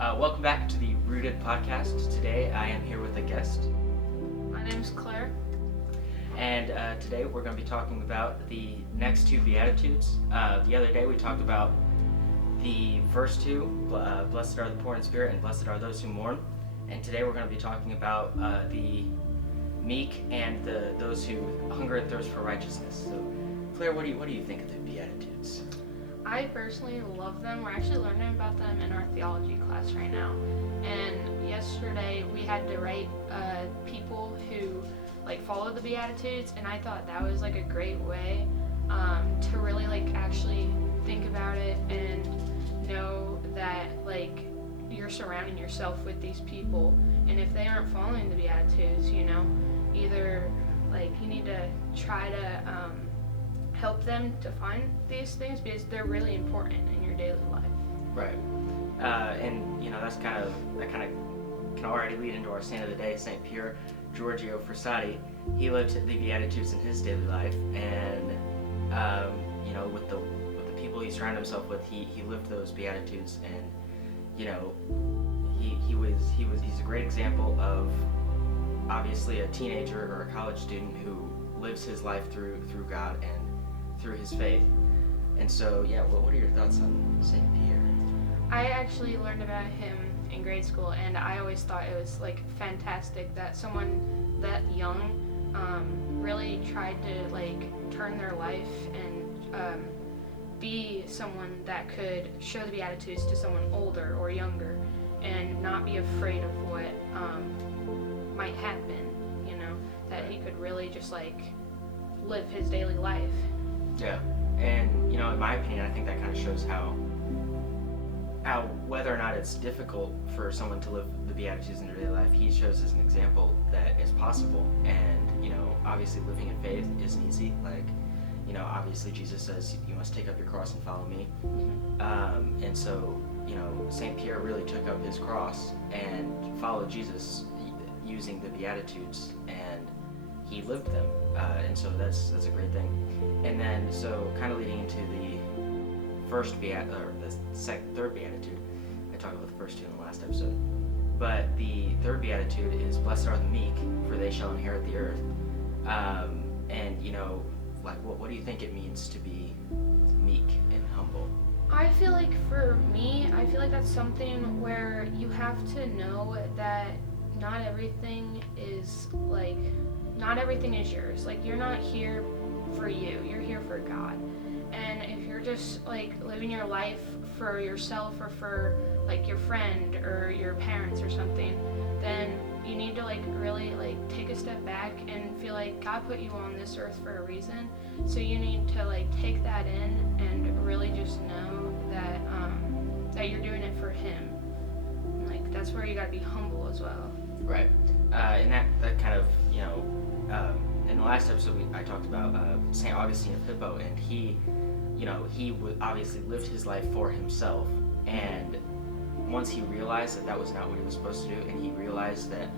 Welcome back to the Rooted podcast. Today I am here with a guest, My name's Claire. and today we're going to be talking about the next two Beatitudes. The other day we talked about the first two, blessed are the poor in spirit and blessed are those who mourn. And today we're going to be talking about the meek and those who hunger and thirst for righteousness. So, Claire, what do you think of the Beatitudes? I personally love them. We're actually learning about them in our theology class right now. And yesterday we had to write people who follow the Beatitudes, and I thought that was a great way to really actually think about it and know that you're surrounding yourself with these people, and if they aren't following the Beatitudes, either you need to try to help them to find these things because they're really important in your daily life. Right. And that kind of can already lead into our saint of the day, Saint Pier Giorgio Frassati. He lived the Beatitudes in his daily life, and with the people he surrounded himself with, he lived those Beatitudes, and he's a great example of obviously a teenager or a college student who lives his life through God and through his faith. And so, what are your thoughts on Saint Pierre? I actually learned about him in grade school, and I always thought it was fantastic that someone that young really tried to turn their life and be someone that could show the Beatitudes to someone older or younger and not be afraid of what might happen, that he could really just live his daily life. Yeah, and in my opinion, I think that kind of shows how whether or not it's difficult for someone to live the Beatitudes in their daily life, he shows as an example that it's possible. And obviously living in faith isn't easy. Obviously Jesus says you must take up your cross and follow me. And so Saint Pierre really took up his cross and followed Jesus using the Beatitudes, and he lived them, and so that's a great thing. And then, so kind of leading into the third beatitude. I talked about the first two in the last episode, but the third beatitude is blessed are the meek, for they shall inherit the earth. And what do you think it means to be meek and humble? I feel for me, that's something where you have to know that not everything is yours. You're not here for you, you're here for God. And if you're just living your life for yourself or for your friend or your parents or something, then you need to really take a step back and feel God put you on this earth for a reason. So you need to take that in and really just know that that you're doing it for Him. And, that's where you gotta be humble as well. Right. And that kind of, in the last episode I talked about St. Augustine of Hippo, and he obviously lived his life for himself, and once he realized that was not what he was supposed to do, and he realized that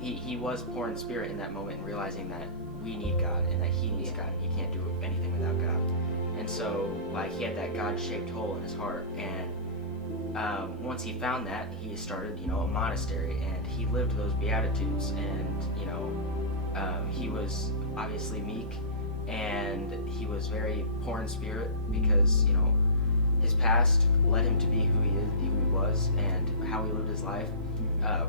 he was poor in spirit in that moment, and realizing that we need God and that he needs God and he can't do anything without God. And so he had that God-shaped hole in his heart, and once he found that, he started a monastery, and he lived those Beatitudes, and he was obviously meek, and he was very poor in spirit because his past led him to be who he was, and how he lived his life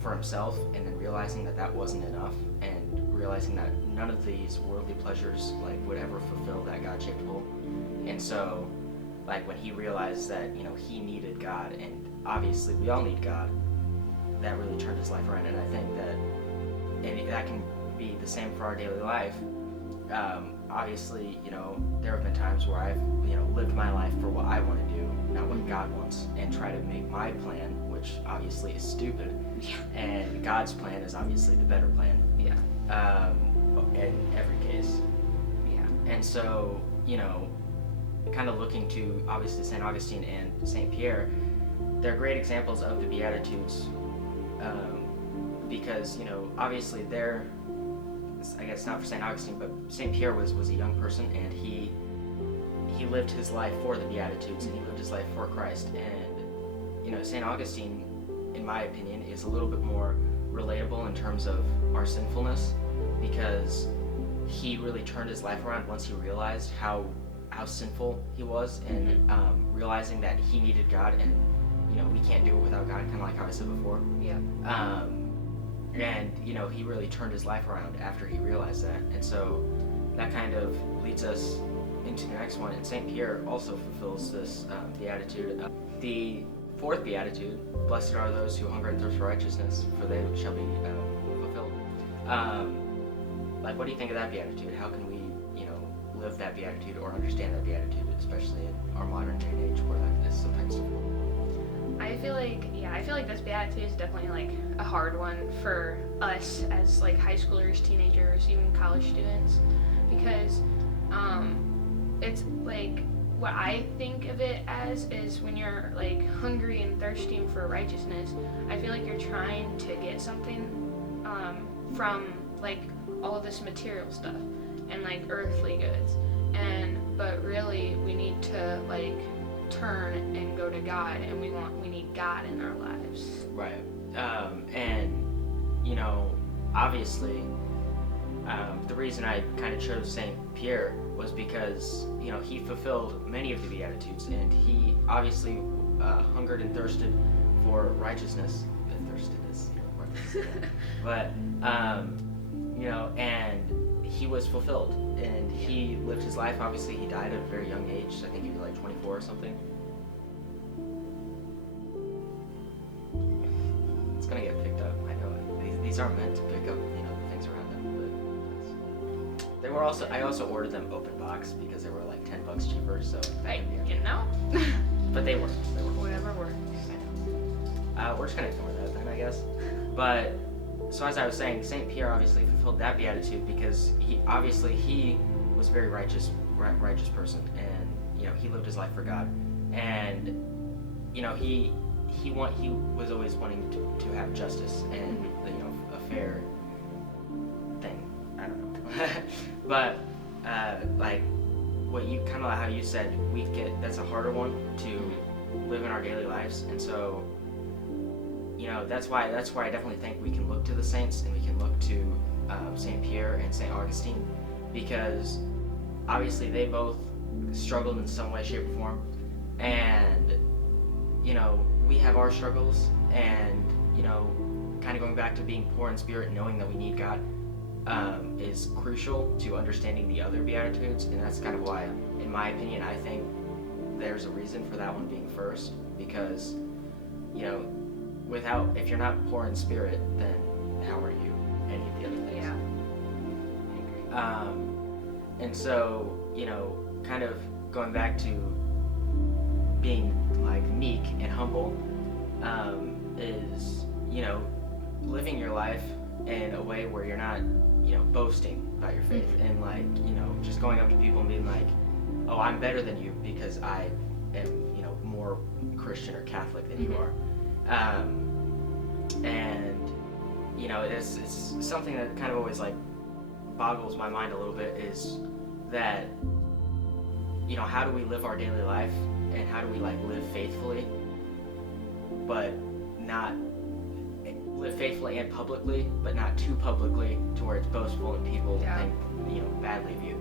for himself, and then realizing that wasn't enough, and realizing that none of these worldly pleasures would ever fulfill that God-shaped hole. And so when he realized that he needed God, and obviously we all need God, that really turned his life around. And I think that can be the same for our daily life. Obviously, there have been times where I've lived my life for what I want to do, not what God wants, and try to make my plan, which obviously is stupid. Yeah. And God's plan is obviously the better plan. Yeah. In every case. Yeah. And so, kind of looking to obviously St. Augustine and St. Pierre, they're great examples of the Beatitudes, because obviously they're, I guess not for St. Augustine, but St. Pierre was a young person, and he lived his life for the Beatitudes, and he lived his life for Christ. And St. Augustine in my opinion, is a little bit more relatable in terms of our sinfulness, because he really turned his life around once he realized how sinful he was, and realizing that he needed God, and we can't do it without God, kind of like how I said before. Yeah. And he really turned his life around after he realized that, and so that kind of leads us into the next one. And St. Pierre also fulfills this beatitude. The fourth beatitude: "Blessed are those who hunger and thirst for righteousness, for they shall be fulfilled." Like, what do you think of that beatitude? How can we, live that beatitude or understand that beatitude, especially in our modern day and age where that is sometimes difficult? I feel like this beatitude is definitely like a hard one for us as like high schoolers, teenagers, even college students, because it's like, what I think of it as is when you're like hungry and thirsting for righteousness, I feel like you're trying to get something from like all of this material stuff and like earthly goods, but really we need to like turn and go to God, and we need God in our lives. Right. And obviously, the reason I kind of chose Saint Pierre was because he fulfilled many of the Beatitudes, and he obviously hungered and thirsted for righteousness. Thirsted is worthless, but and he was fulfilled, and he lived his life. Obviously, he died at a very young age. I think he was like 24 or something. It's gonna get picked up. I know these aren't meant to pick up, the things around them, but they were also. I also ordered them open box because they were like $10 cheaper. So Hey, but they worked. Whatever works. We're just gonna ignore that then, I guess. But so as I was saying, Saint Pierre obviously fulfilled that beatitude because he was a very righteous person, and he lived his life for God, and he was always wanting to have justice and a fair thing. I don't know, but like what you kind of like how you said, that's a harder one to live in our daily lives, and so that's why I definitely think we can look to the saints, and we can look to Saint Pierre and Saint Augustine, because obviously they both struggled in some way, shape, or form, and we have our struggles, and kind of going back to being poor in spirit and knowing that we need God is crucial to understanding the other Beatitudes, and that's kind of why, in my opinion, I think there's a reason for that one being first, because if you're not poor in spirit, then how are you any of the other things? Yeah. I agree. And so, kind of going back to being like meek and humble, is, living your life in a way where you're not, boasting about your faith, and like, just going up to people and being like, oh, I'm better than you because I am, more Christian or Catholic than you are. And it's something that kind of always like boggles my mind a little bit, is that how do we live our daily life, and how do we like live faithfully, but not live faithfully and publicly, but not too publicly to where it's boastful and people think badly of you.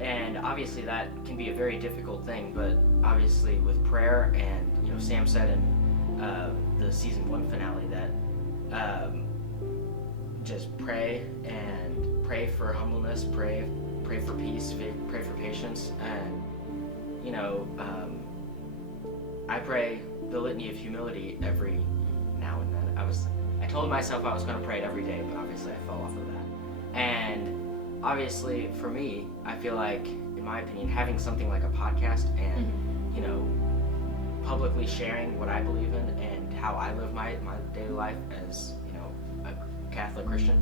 And obviously that can be a very difficult thing, but obviously with prayer, and Sam said in the season 1 finale that just pray for humbleness, pray for peace, pray for patience, and I pray the litany of humility every now and then. I told myself I was going to pray it every day, but obviously I fell off of that. And obviously for me, I feel like, in my opinion, having something like a podcast and publicly sharing what I believe in and how I live my daily life as a Catholic Christian,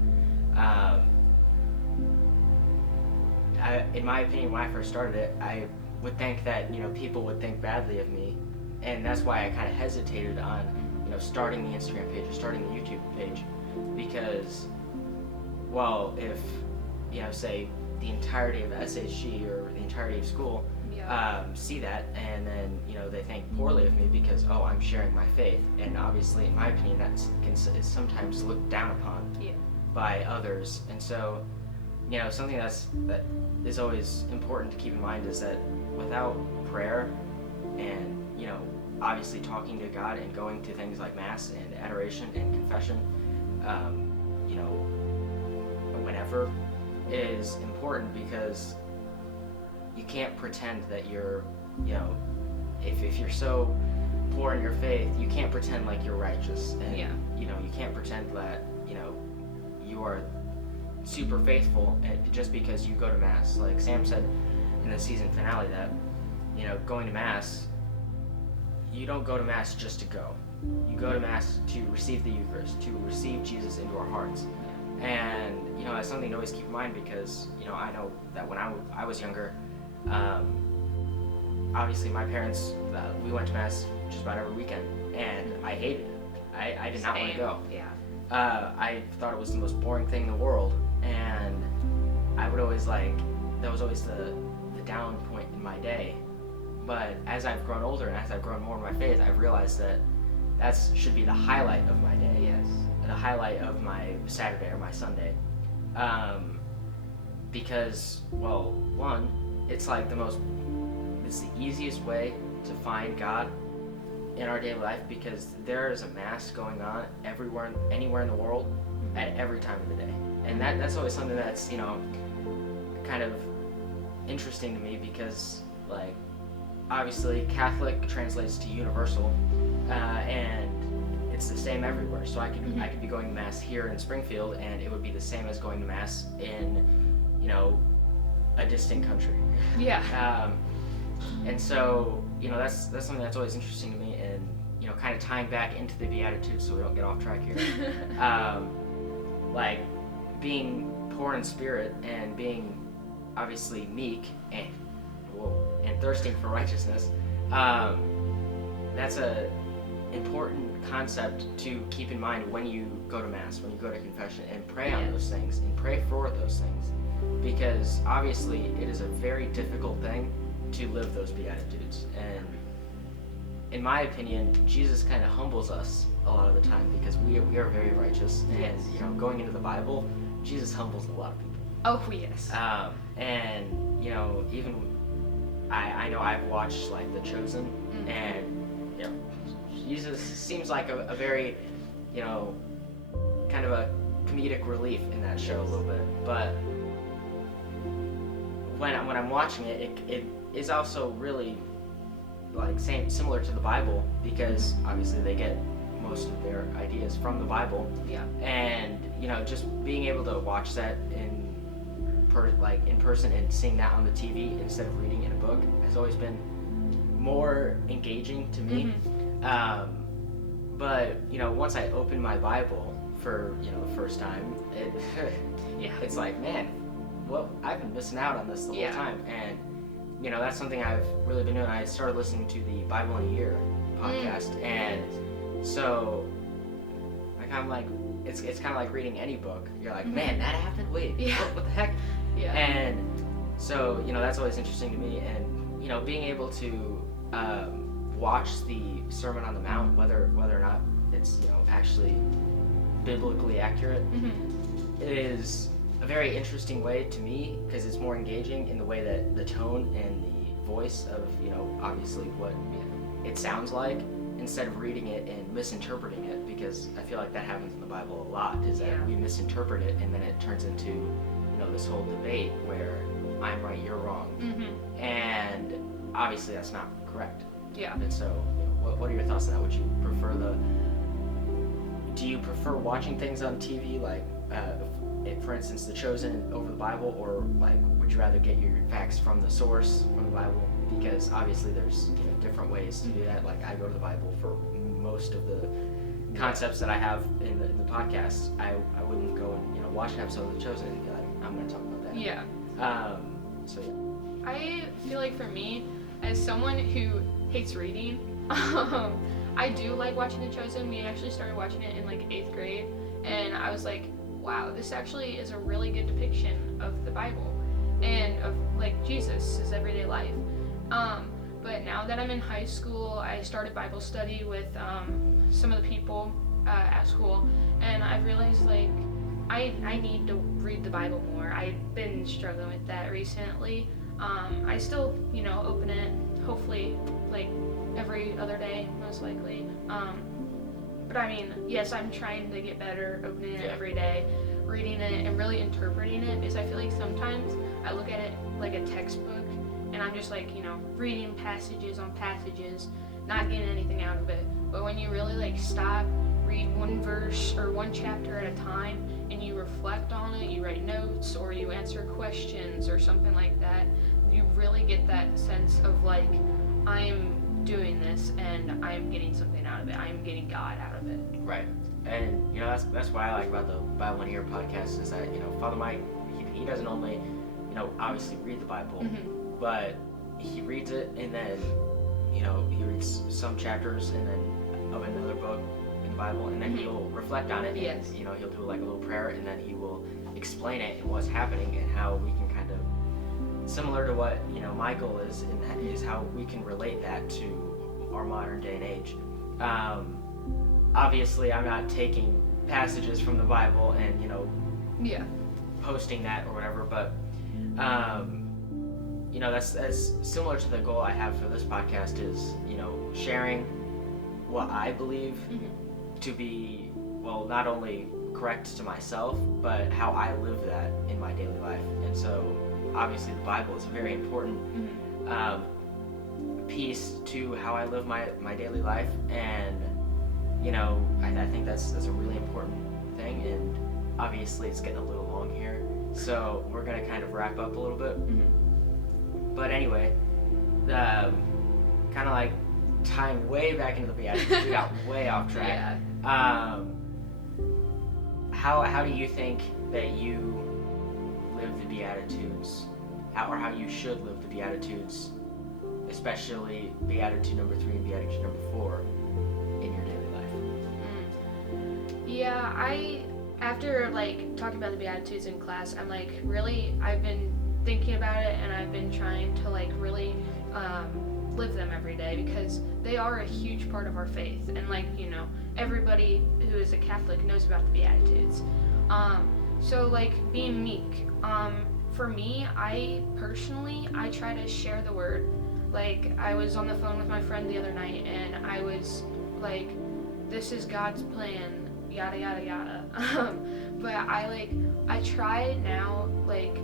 in my opinion, when I first started it, I would think that people would think badly of me, and that's why I kind of hesitated on starting the Instagram page or starting the YouTube page, because, well, if say the entirety of SHG or the entirety of school see that, and then they think poorly of me because I'm sharing my faith, and obviously in my opinion is sometimes looked down upon by others. And so something that is always important to keep in mind is that without prayer and obviously talking to God and going to things like Mass and adoration and confession, whenever, is important, because you can't pretend that you're, if you're so poor in your faith, you can't pretend like you're righteous, and you can't pretend that you are super faithful just because you go to Mass. Like Sam said in the season finale, that going to Mass, you don't go to Mass just to go. You go to Mass to receive the Eucharist, to receive Jesus into our hearts. And that's something to always keep in mind, because I know that when I was younger, obviously my parents, we went to Mass just about every weekend, and I hated it. I did not want to go. I thought it was the most boring thing in the world, and I would always that was always the down point in my day. But as I've grown older and as I've grown more in my faith, I've realized that should be the highlight of my day. Yes. The highlight of my Saturday or my Sunday. Because, well, one, it's the easiest way to find God in our daily life, because there is a Mass going on everywhere, anywhere in the world, at every time of the day. And that's always something that's, kind of interesting to me, because, obviously Catholic translates to universal, and it's the same everywhere. So I could be going to Mass here in Springfield, and it would be the same as going to Mass in, a distant country. Yeah. And so, that's something that's always interesting to me, and, kind of tying back into the Beatitudes so we don't get off track here. Being poor in spirit and being obviously meek and thirsting for righteousness, that's a important concept to keep in mind when you go to Mass, when you go to confession, and pray on those things and pray for those things, because obviously it is a very difficult thing to live those Beatitudes. And in my opinion, Jesus kind of humbles us a lot of the time, because we are very righteous, and going into the Bible, Jesus humbles a lot of people. Oh yes. And even I know I've watched The Chosen, and Jesus seems like a very kind of a comedic relief in that show a little bit, but when I'm watching it, it is also really similar to the Bible, because obviously they get most of their ideas from the Bible. And just being able to watch that in person and seeing that on the TV instead of reading in a book has always been more engaging to me. But once I open my Bible for the first time, it's like, man, well, I've been missing out on this the whole time. And that's something I've really been doing. I started listening to the Bible in a Year podcast, and so I kind of it's kind of like reading any book. You're like, man, that happened? Wait, what the heck? And so that's always interesting to me, and being able to watch the Sermon on the Mount, whether or not it's actually biblically accurate, is a very interesting way to me, because it's more engaging in the way that the tone and the voice of obviously what it sounds like, instead of reading it and misinterpreting it, because I feel like that happens in the Bible a lot, is that we misinterpret it, and then it turns into this whole debate where I'm right, you're wrong, and obviously that's not correct. And so what are your thoughts on that? Would you prefer do you prefer watching things on TV, for instance, The Chosen over the Bible, or would you rather get your facts from the source, from the Bible? Because obviously there's different ways to do that. I go to the Bible for most of the concepts that I have in the podcast. I wouldn't go and watch an episode of The Chosen and be like, I'm going to talk about that. So I feel like for me, as someone who hates reading, I do like watching The Chosen. We actually started watching it in 8th grade, and I was like, wow, this actually is a really good depiction of the Bible and of Jesus' everyday life. But now that I'm in high school, I started Bible study with some of the people at school, and I've realized like I need to read the Bible more. I've been struggling with that recently. I still, open it, hopefully, like every other day, most likely. But I mean, yes, I'm trying to get better opening it every day, reading it, and really interpreting it, because I feel like sometimes I look at it like a textbook, and I'm just like, reading passages on passages, not getting anything out of it. But when you really like stop, read one verse or one chapter at a time, and you reflect on it, you write notes, or you answer questions or something like that, you really get that sense of like, I'm doing this and I'm getting something out of it. I'm getting God out of it. Right. And that's what I like about the Bible in a Year podcast is that Father Mike, he doesn't only obviously read the Bible, but he reads it and then he reads some chapters and then of another book in the Bible, and then he'll reflect on it. Yes. And, he'll do like a little prayer, and then he will explain it and what's happening and how we can kind of, similar to what Michael is, and that is how we can relate that to our modern day and age. Obviously, I'm not taking passages from the Bible and posting that or whatever, but that's similar to the goal I have for this podcast is sharing what I believe to be, well, not only correct to myself, but how I live that in my daily life. And so obviously the Bible is a very important piece to how I live my daily life, and I think that's a really important thing. And obviously it's getting a little long here, so we're gonna kind of wrap up a little bit. But anyway, kind of like tying way back into the Beatitudes, we got way off track. How do you think that you live the Beatitudes, or how you should live the Beatitudes, especially Beatitude number 3 and Beatitude number 4 in your daily life? After like talking about the Beatitudes in class, I'm like I've been thinking about it, and I've been trying to like really live them every day, because they are a huge part of our faith, and like everybody who is a Catholic knows about the Beatitudes. So like being meek, for me, I try to share the word. Like I was on the phone with my friend the other night, and I was like, this is God's plan, yada yada yada. But I try now, like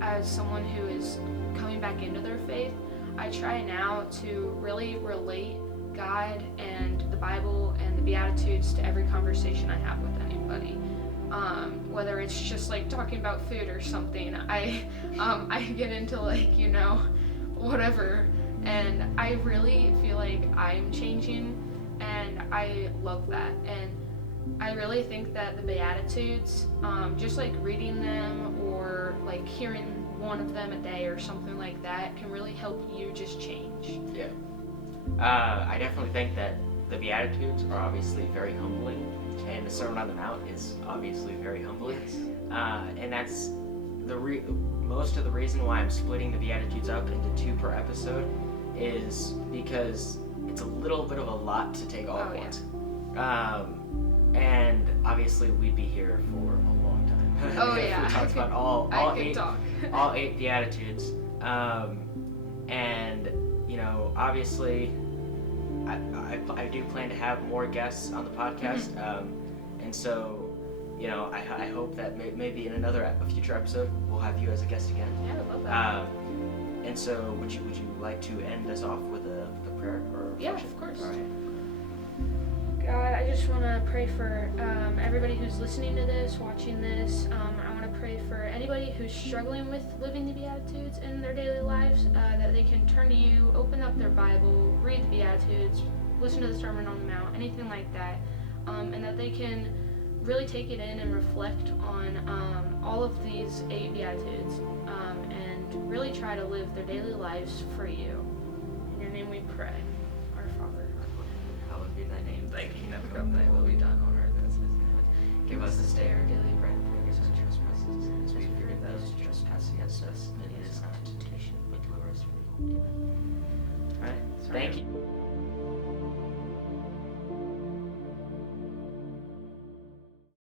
as someone who is coming back into their faith, I try now to really relate God and the Bible and the Beatitudes to every conversation I have with anybody. Whether it's just like talking about food or something, I get into like whatever, and I really feel like I'm changing, and I love that. And I really think that the Beatitudes, just like reading them or like hearing one of them a day or something like that, can really help you just change. Yeah. I definitely think that the Beatitudes are obviously very humbling, and the Sermon on the Mount is obviously very humbling. Yes. And that's most of the reason why I'm splitting the Beatitudes up into 2 per episode is because it's a little bit of a lot to take all at once. And obviously we'd be here for a long time. If we talked about all 8 Beatitudes. And obviously I do plan to have more guests on the podcast, and so I hope that maybe in a future episode we'll have you as a guest again. Yeah, I love that. And so would you like to end us off with a prayer or yeah, of course. All right. God, I just want to pray for everybody who's listening to this, watching this. I want to pray for anybody who's struggling with living the Beatitudes in their daily lives, that they can turn to you, open up their Bible, read the Beatitudes, listen to the Sermon on the Mount, anything like that, and that they can really take it in and reflect on all of these 8 Beatitudes, and really try to live their daily lives for you. In your name we pray. Our Father, hallowed be thy name. Thy kingdom come, thy will be done on earth as it is in heaven. Give us this day our daily bread, and forgive us our trespasses, as we forgive those who trespass against us. And lead us not into temptation, but deliver us from evil. All right. Thank you.